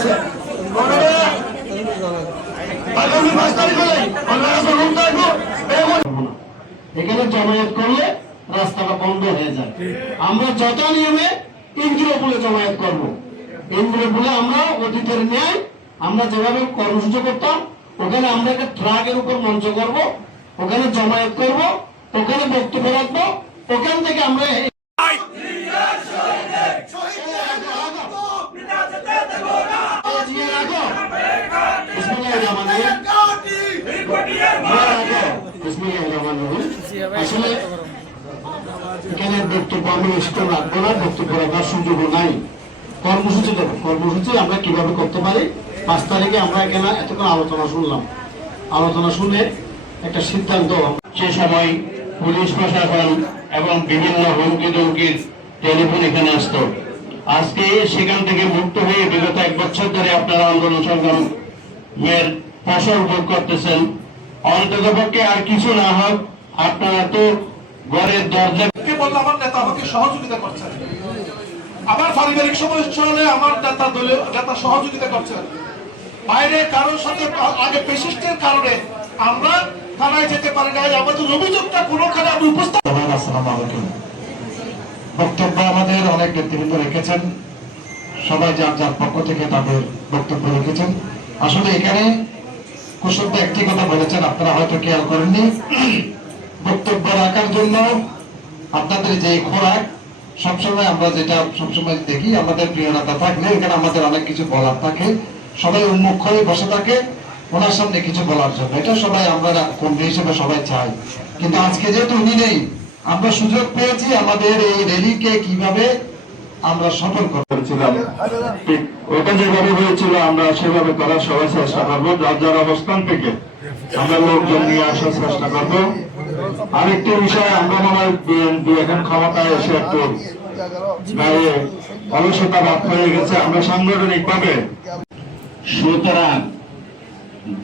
আছে। আগামী 5 তারিখ হলে এখানে জমায়েত করলে রাস্তাটা বন্ধ হয়ে যায়। আমরা যত নিয়মে ইন্দ্রপুলে জমায়েত করব। ইন্দ্রপুলে আমরা অতীতের ন্যায় আমরা যেভাবে কর্মসূচি করতাম, ওখানে আমরা একটা ট্রাকের উপর মঞ্চ করব, ওখানে জমায়েত করব, ওখানে বক্তব্য রাখবো, ওখান থেকে আমরা আসলে এখানে বক্তব্য আমি নিশ্চিত রাখবো না, বক্তব্য রাখার সুযোগও নাই। কর্মসূচি দেবো, কর্মসূচি আমরা কিভাবে করতে পারি। 5 তারিখে আমরা এখানে এতক্ষণ আলোচনা শুনলাম, আলোচনা শুনে একটা সিদ্ধান্ত। সে সময় পুলিশ প্রশাসন এবং বিভিন্ন হুমকি ধমকির টেলিফোন এখানে আসতো। আজকে সেখান থেকে মুক্ত হয়ে বিগত 1 বছর ধরে আপনারা আন্দোলন সংগ্রামের ফসল ভোগ করতেছেন। অন্ততপক্ষে আর কিছু না হোক, আপনারা তো ঘরের দরজাকে বললে আমার নেতা আমাকে সহযোগিতা করছেন, আমার পারিবারিক সমস্যা হলে আমার নেতা সহযোগিতা করছেন। বাইরে কারোর সাথে আগে পেশিস্টের কারণে আমরা থানায় যেতে পারি না, আমাদের অভিযোগটা কোনোখানে আমি উপস্থাপন। আসসালামু আলাইকুম। বক্তব্য আমাদের অনেক নেতৃবৃন্দ রেখেছেন, সবাই যার যার পক্ষ থেকে তাদের বক্তব্য রেখেছেন। আসলে এখানে কুশলদা একটি কথা বলেছেন, আপনারা হয়তো খেয়াল করেননি। বক্তব্য রাখার জন্য আপনাদের যে খোরাক, সবসময় আমরা যেটা সবসময় দেখি, আমাদের প্রিয় নেতা থাকলে এখানে আমাদের অনেক কিছু বলার থাকে, সবাই উন্মুখ হয়ে বসে থাকে ওনার সামনে কিছু বলার জন্য। এটা সবাই আমরা কর্মী হিসেবে সবাই চাই, কিন্তু আজকে যেহেতু উনি নেই, আমরা সুযোগ পেয়েছি আমাদের এই র্যালিকে কিভাবে আমরা সফল করেছিলাম, ঠিক ওটা যেভাবে হয়েছিল আমরা সেভাবে করার সবাই চেষ্টা করবো। যার যার অবস্থান থেকে আমরা লোকজন নিয়ে আসার চেষ্টা করবো। আরেকটি বিষয়, আমরা মনে হয় বিএনপি এখন ক্ষমতায় এসে একটু গায়ে অলসতা ভাব হয়ে গেছে, আমরা সাংগঠনিক ভাবে। সুতরাং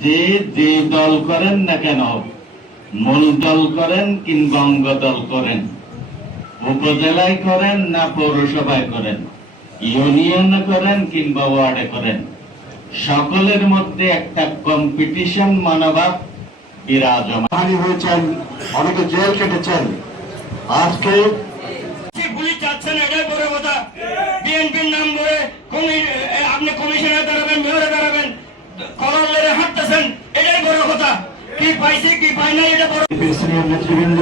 যে যে দল করেন না কেন, মূল দল করেন কিংবা অঙ্গ দল করেন, উপজেলায় করেন না পৌরসভায় করেন, ইউনিয়নে করেন কিংবা ওয়ার্ডে করেন, সকলের মধ্যে একটা কম্পিটিশন মনোভাব বিরাজমান হয়েছেন। অনেকে জেল কেটেছেন। আজকে পুলিশ যাচ্ছেন, এটাই বড় কথা। বিএনপির নাম করে আপনি কমিশনার দাঁড়াবেন, মেয়রে দাঁড়াবেন, কলার লড়ে হাঁটতেছেন, এটাই বড় কথা। কি পাইছে কি পাই না এটা বড়। সিনিয়র নেতৃবৃন্দ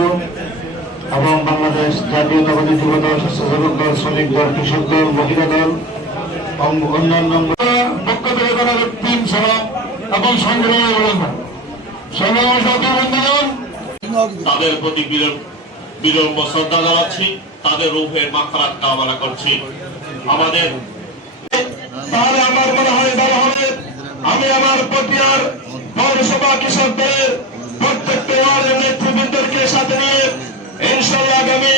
এবং বাংলাদেশ জাতীয়তাবাদী যুব দল, স্বেচ্ছাসেবক দল, শ্রমিক দল, কৃষক দল, মহিলা দল, অন্যান্য পক্ষ থেকে তারা তিন সভা এবং সংগ্রামী তাদের প্রতি বিলম্ব শ্রদ্ধা জানাচ্ছি, তাদের রূপের মাত্রা কামনা করছি। আমাদের তাহলে আমার মনে হয় যারা হবে, আমি আমার পটিয়ার পৌরসভা কৃষক দলের প্রত্যেকটা ওয়ার্ডের নেতৃবৃন্দকে সাথে নিয়ে ইনশাআল্লাহ আগামী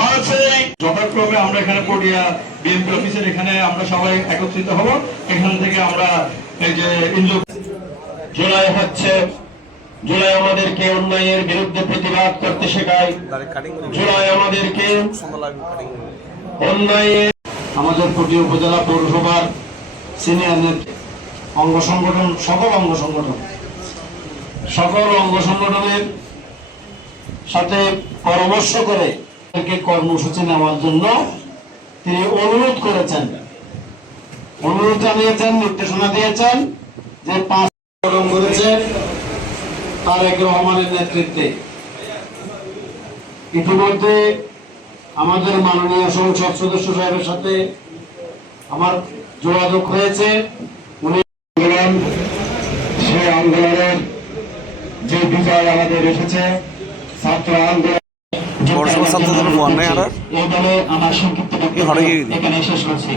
5 যথাক্রমে আমরা এখানে পটিয়া বিএনপি অফিসের এখানে আমরা সবাই একত্রিত হব। এখান থেকে আমরা এই যে জুলাই হচ্ছে, জুলাই আমাদেরকে অন্যায়ের বিরুদ্ধে প্রতিবাদ করতে শেখায়। জুলাই আমাদেরকে অন্যায়ের আমাদের পটিয়া উপজেলা পৌরসভার সিনিয়র অঙ্গ সংগঠন, সকল অঙ্গ সংগঠনের সাথে পরামর্শ করে কর্মসূচি নেওয়ার জন্য তিনি অনুরোধ করেছেন, অনুরোধ জানিয়েছেন, নির্দেশনা দিয়েছেন যে 5 করেছে তারেক রহমানের নেতৃত্বে। ইতিমধ্যে আমাদের মাননীয় সংসদ সদস্য সাহেবের সাথে আমার যোগাযোগ হয়েছে। উনি সেই আন্দোলনের যে বিজয় আমাদের এসেছে, ছাত্র আন্দোলন, এই দলে আমার সংক্ষিপ্ত এখানে শেষ করছি।